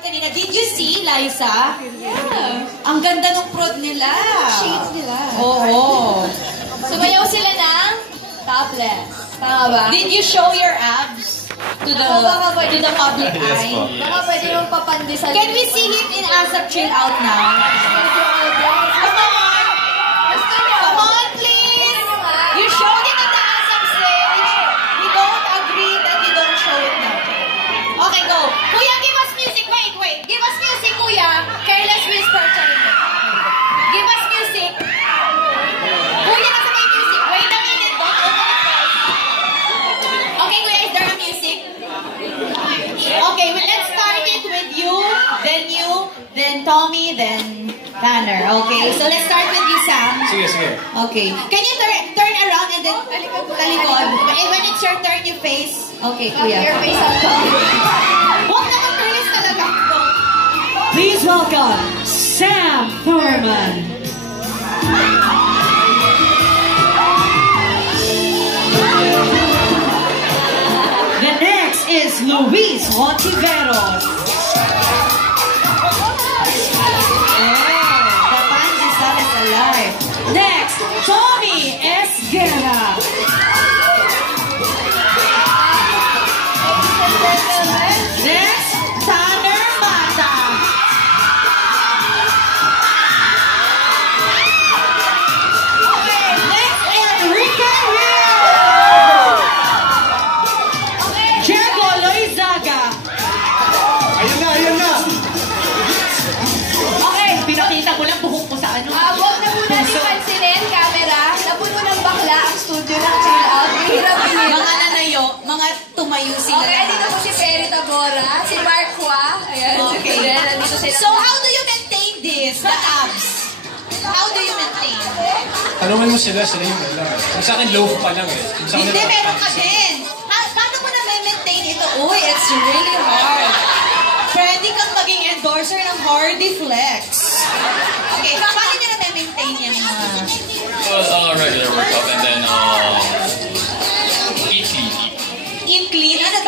Kanina, did you see, Liza? Yeah. Ang ganda ng prod nila. Shades nila. Oo. Sumayaw sila ng topless. Tama ba? Did you show your abs to the public eye? Baka pwede mong papandesal. Can we see him in ASAP Chill Out now? Come on! Come on, please! You showed it at the ASAP stage. We don't agree that you don't show it now. Okay, go. Kuya, give us music. Wait. Give us music, Kuya. Careless Whisper. Give us music. Kuya, nasa may music. Wait a minute. Don't open it. Okay, Kuya, is there a music? Okay, well, let's start it with you, then Tommy, then Tanner. Okay, so let's start with you, Sam. Sige. Okay. Can you turn around and then talikod? When it's your turn, you face. Okay, Kuya. Your face up. Huwag na mag-release talaga. Please welcome Sam Thurman. The next is Luis Montiveros. The band is alive. Next, Tommy Esguerra. Next, Tanner Mata. Okay, next, Enrique Rio. Diego Loizaga. Ayun na! Okay, pinakita mo lang buhok ko sa ano. Huwag na muna di pansinin, camera. Napuno ng bakla ang studio ng Chill Out. Hirap nila. Mga nanayo, mga tumayo sila. Okay, dito po si Perry Tabora, si Mark Hua. Ayan, Okay. nandito sila. So how do you maintain this, the abs? How do you maintain? Tanungan mo sila yung wala. Yung sa akin, loaf pa lang eh. Yung sa Hindi, kanila, meron ka din. Paano mo na-maintain ito? Uy, it's really hard. Pwede kang maging endorser ng Hardy Flex. Okay, paano nyo na-maintain yung mga... Well, regular workout and then eat clean. Eat clean? Ano